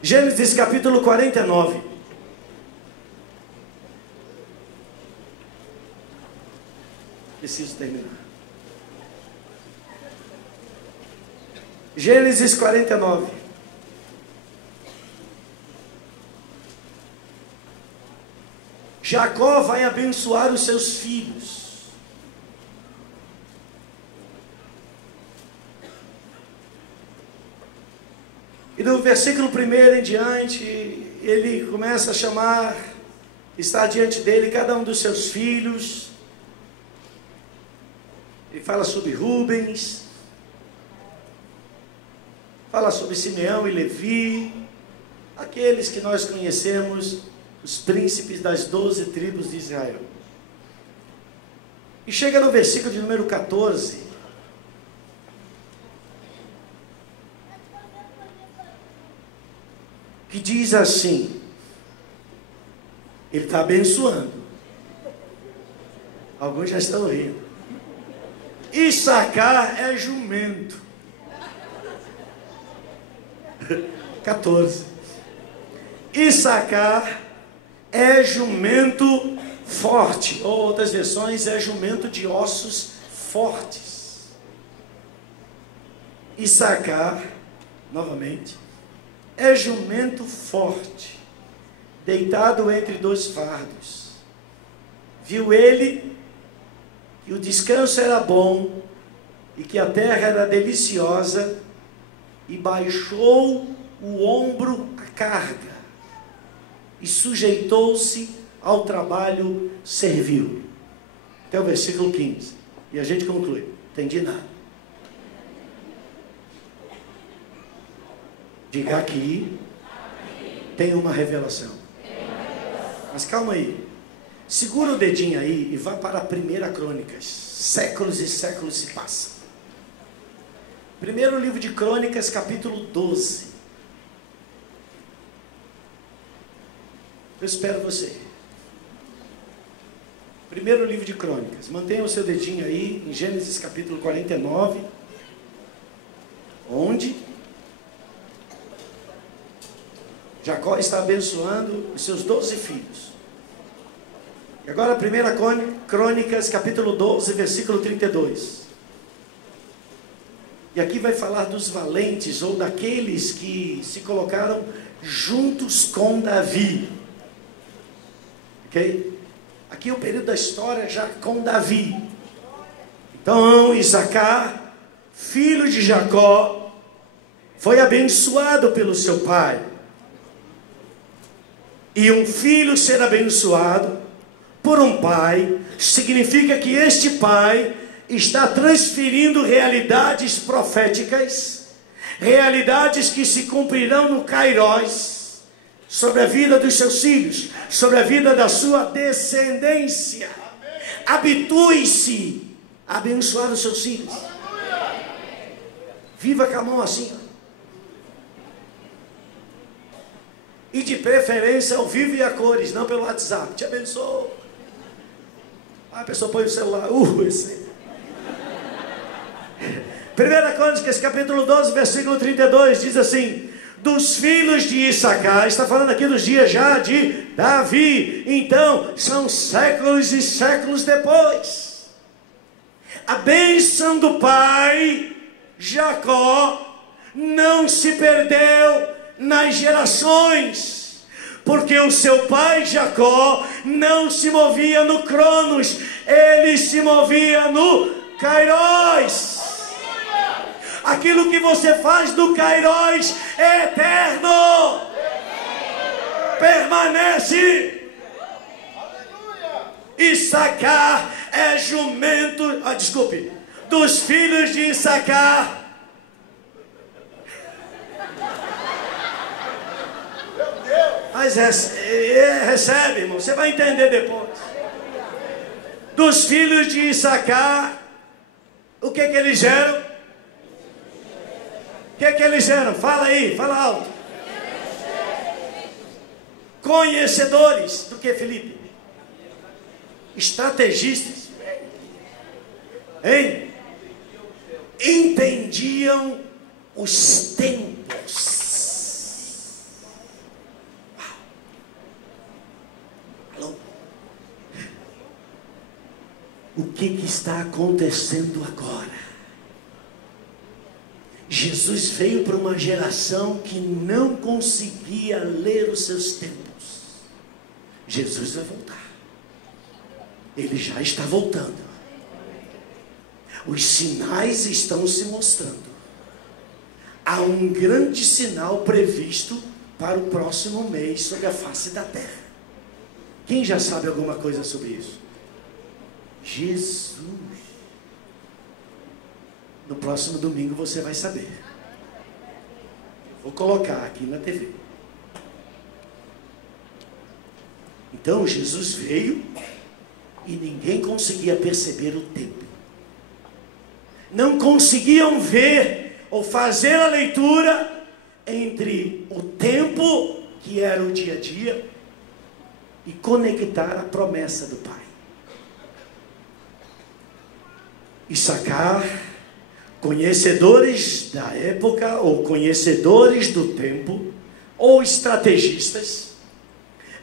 Gênesis capítulo 49. Preciso terminar. Gênesis 49. Jacó vai abençoar os seus filhos. E do versículo 1 em diante, ele começa a chamar, está diante dele cada um dos seus filhos. Ele fala sobre Rubens, fala sobre Simeão e Levi, aqueles que nós conhecemos, os príncipes das 12 tribos de Israel. E chega no versículo de número 14, que diz assim, ele está abençoando. Alguns já estão rindo. Issacar é jumento. 14. Issacar é jumento forte, ou outras versões, é jumento de ossos fortes. Issacar, novamente, é jumento forte, deitado entre dois fardos. Viu ele que o descanso era bom e que a terra era deliciosa, e baixou o ombro à carga e sujeitou-se ao trabalho servil. Até o versículo 15. E a gente conclui. Entendi nada. Diga aqui, tem uma revelação. Mas calma aí. Segura o dedinho aí e vá para a 1 Crônicas. Séculos e séculos se passam. Primeiro livro de Crônicas, capítulo 12. Eu espero você. Primeiro livro de Crônicas. Mantenha o seu dedinho aí em Gênesis capítulo 49. Onde Jacó está abençoando os seus 12 filhos. E agora 1 Crônicas capítulo 12, versículo 32. E aqui vai falar dos valentes, ou daqueles que se colocaram juntos com Davi. Ok? Aqui é o período da história já com Davi. Então, Issacar, filho de Jacó, foi abençoado pelo seu pai. E um filho ser abençoado por um pai, significa que este pai está transferindo realidades proféticas, realidades que se cumprirão no Kairós, sobre a vida dos seus filhos, sobre a vida da sua descendência. Habitue-se a abençoar os seus filhos. Viva com a mão assim. E de preferência ao vivo e a cores, não pelo WhatsApp. Te abençoo. A pessoa põe o celular. Esse. 1 Crônicas, capítulo 12, versículo 32, diz assim: dos filhos de Issacar, está falando aqui dos dias já de Davi. Então, são séculos e séculos depois. A bênção do pai, Jacó, não se perdeu nas gerações, porque o seu pai Jacó não se movia no Cronos, ele se movia no Kairós. Aquilo que você faz no Kairós é eterno, permanece. Issacar é jumento, dos filhos de Issacar. Mas recebe, irmão, você vai entender depois. Dos filhos de Issacar, o que eles geram? O que eles geram? Fala aí, fala alto. Conhecedores do que, Felipe? Estrategistas. Hein? Entendiam os tempos. Alô? O que está acontecendo agora? Jesus veio para uma geração que não conseguia ler os seus tempos. Jesus vai voltar. Ele já está voltando. Os sinais estão se mostrando. Há um grande sinal previsto para o próximo mês sobre a face da terra. Quem já sabe alguma coisa sobre isso? Jesus. No próximo domingo você vai saber. Vou colocar aqui na TV. Então Jesus veio e ninguém conseguia perceber o tempo. Não conseguiam ver ou fazer a leitura entre o tempo, que era o dia a dia, e conectar a promessa do Pai. Issacar, conhecedores da época, ou conhecedores do tempo, ou estrategistas,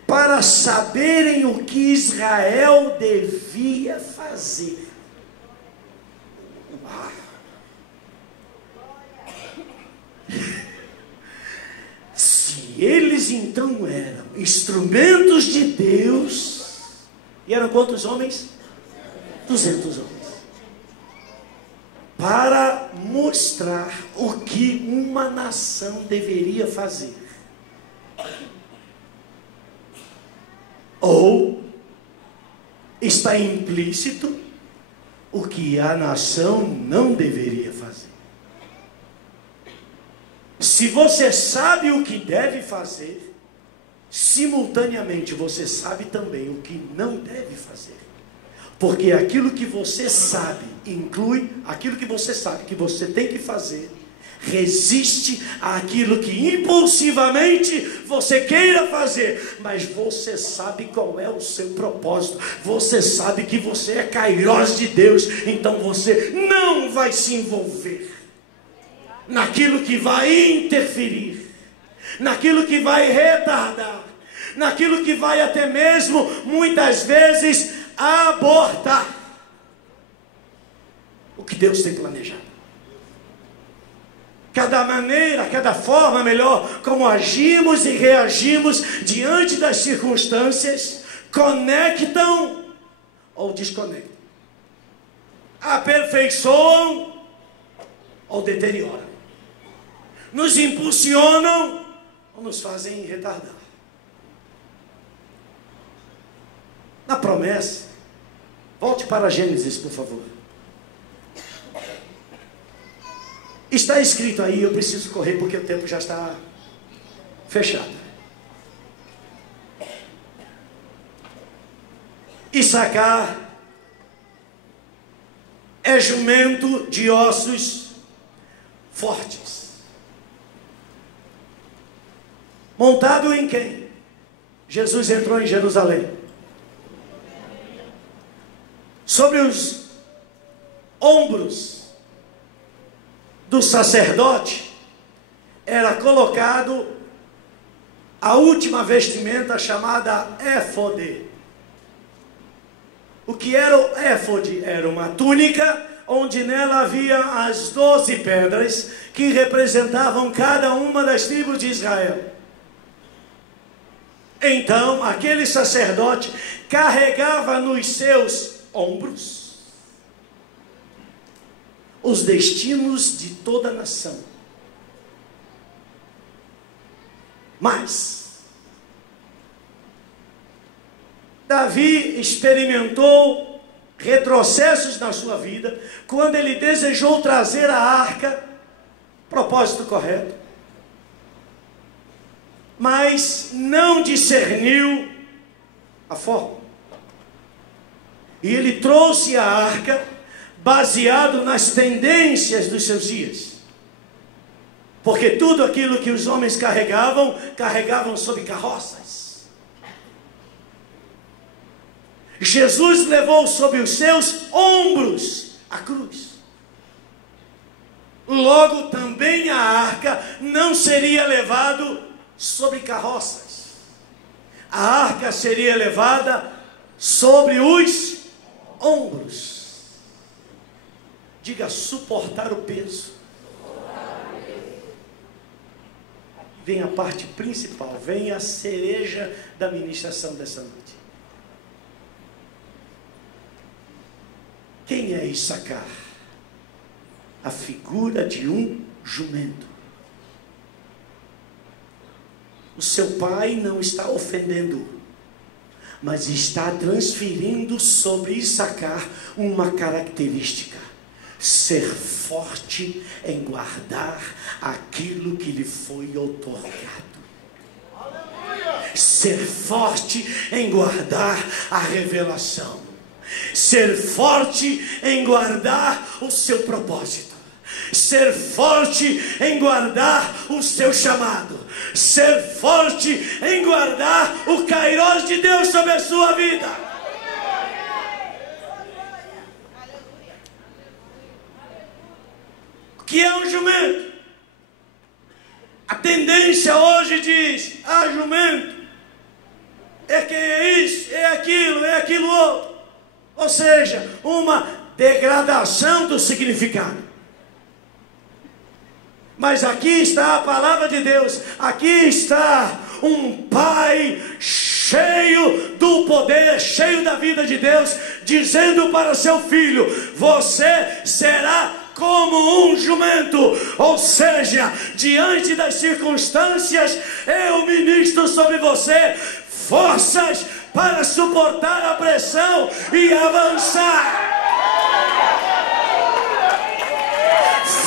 para saberem o que Israel devia fazer. Se eles então eram instrumentos de Deus, e eram quantos homens? 200 homens. Para mostrar o que uma nação deveria fazer. Ou está implícito o que a nação não deveria fazer. Se você sabe o que deve fazer, simultaneamente você sabe também o que não deve fazer. Porque aquilo que você sabe inclui aquilo que você sabe que você tem que fazer, resiste àquilo que impulsivamente você queira fazer, mas você sabe qual é o seu propósito, você sabe que você é kairós de Deus, então você não vai se envolver naquilo que vai interferir, naquilo que vai retardar, naquilo que vai até mesmo, muitas vezes, abortar o que Deus tem planejado. Cada maneira, cada forma melhor, como agimos e reagimos diante das circunstâncias, conectam ou desconectam, aperfeiçoam ou deterioram, nos impulsionam ou nos fazem retardar. Na promessa, volte para Gênesis, por favor. Está escrito aí, eu preciso correr porque o tempo já está fechado. Issacar é jumento de ossos fortes. Montado em quem? Jesus entrou em Jerusalém. Sobre os ombros do sacerdote era colocado a última vestimenta chamada éfode. O que era o éfode? Era uma túnica onde nela havia as 12 pedras que representavam cada uma das tribos de Israel. Então aquele sacerdote carregava nos seus ombros os destinos de toda a nação. Mas Davi experimentou retrocessos na sua vida quando ele desejou trazer a arca, propósito correto, mas não discerniu a forma. E ele trouxe a arca baseado nas tendências dos seus dias. Porque tudo aquilo que os homens carregavam sobre carroças. Jesus levou sobre os seus ombros a cruz. Logo também a arca não seria levado sobre carroças. A arca seria levada sobre os ombros. Diga, suportar o peso. Vem a parte principal, vem a cereja da ministração dessa noite. Quem é Issacar? A figura de um jumento. O seu pai não está ofendendo, mas está transferindo sobre Issacar uma característica: ser forte em guardar aquilo que lhe foi outorgado. Ser forte em guardar a revelação. Ser forte em guardar o seu propósito. Ser forte em guardar o seu chamado. Ser forte em guardar o Kairos de Deus sobre a sua vida. O que é um jumento? A tendência hoje diz: jumento é quem é isso, é aquilo outro. Ou seja, uma degradação do significado. Mas aqui está a palavra de Deus, aqui está um pai cheio do poder, cheio da vida de Deus, dizendo para seu filho: você será como um jumento. Ou seja, diante das circunstâncias, eu ministro sobre você forças para suportar a pressão e avançar.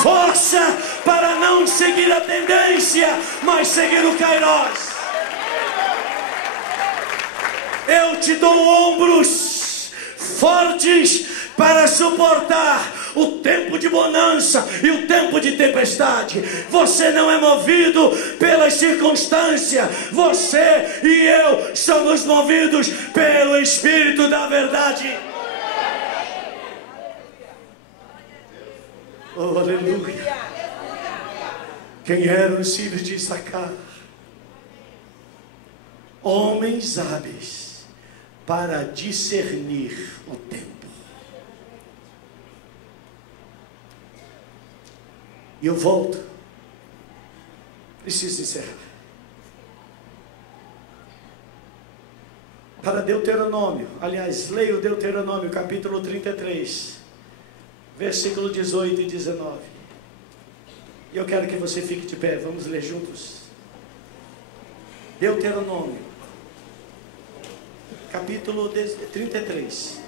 Força para não seguir a tendência, mas seguir o Kairos. Eu te dou ombros fortes para suportar o tempo de bonança e o tempo de tempestade. Você não é movido pelas circunstâncias. Você e eu somos movidos pelo Espírito da verdade. Oh, aleluia. Quem eram os filhos de Issacar? Homens hábeis para discernir o tempo. E eu volto. Preciso encerrar. Para Deuteronômio. Aliás, leia o Deuteronômio, capítulo 33. Versículo 18 e 19. E eu quero que você fique de pé. Vamos ler juntos. Deuteronômio. Capítulo 33.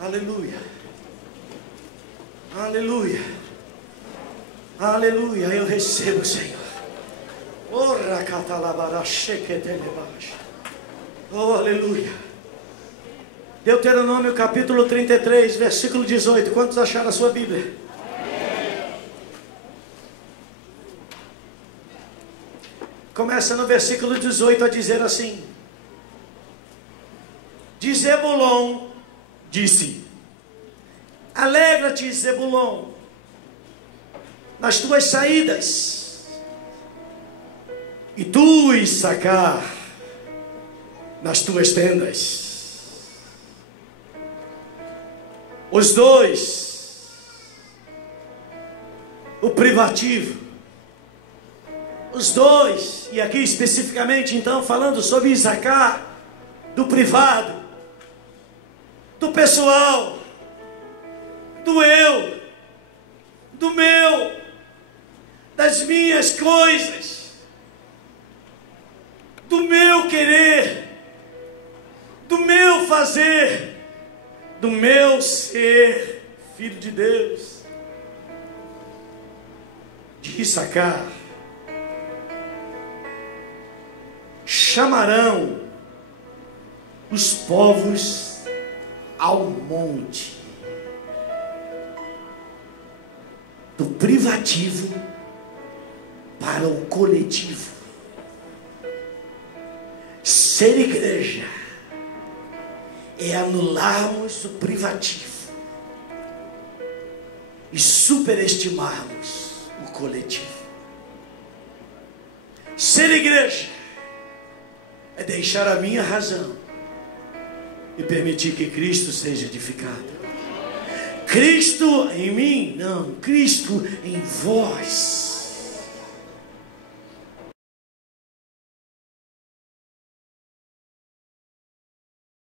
Aleluia. Aleluia. Aleluia. Eu recebo, Senhor. Oh, aleluia. Deuteronômio capítulo 33, versículo 18. Quantos acharam a sua Bíblia? Começa no versículo 18 a dizer assim: de Zebulon disse: alegra-te, Zebulon, nas tuas saídas, e tu, Issacar, nas tuas tendas. Os dois, o privativo, os dois, e aqui especificamente então falando sobre Issacar, do privado, do pessoal, do eu, do meu, das minhas coisas, do meu querer, do meu fazer, do meu ser filho de Deus, de Issacar, chamarão os povos ao monte, do privativo para o coletivo. Ser igreja é anularmos o privativo e superestimarmos o coletivo. Ser igreja é deixar a minha razão e permitir que Cristo seja edificado. Cristo em mim? Não, Cristo em vós.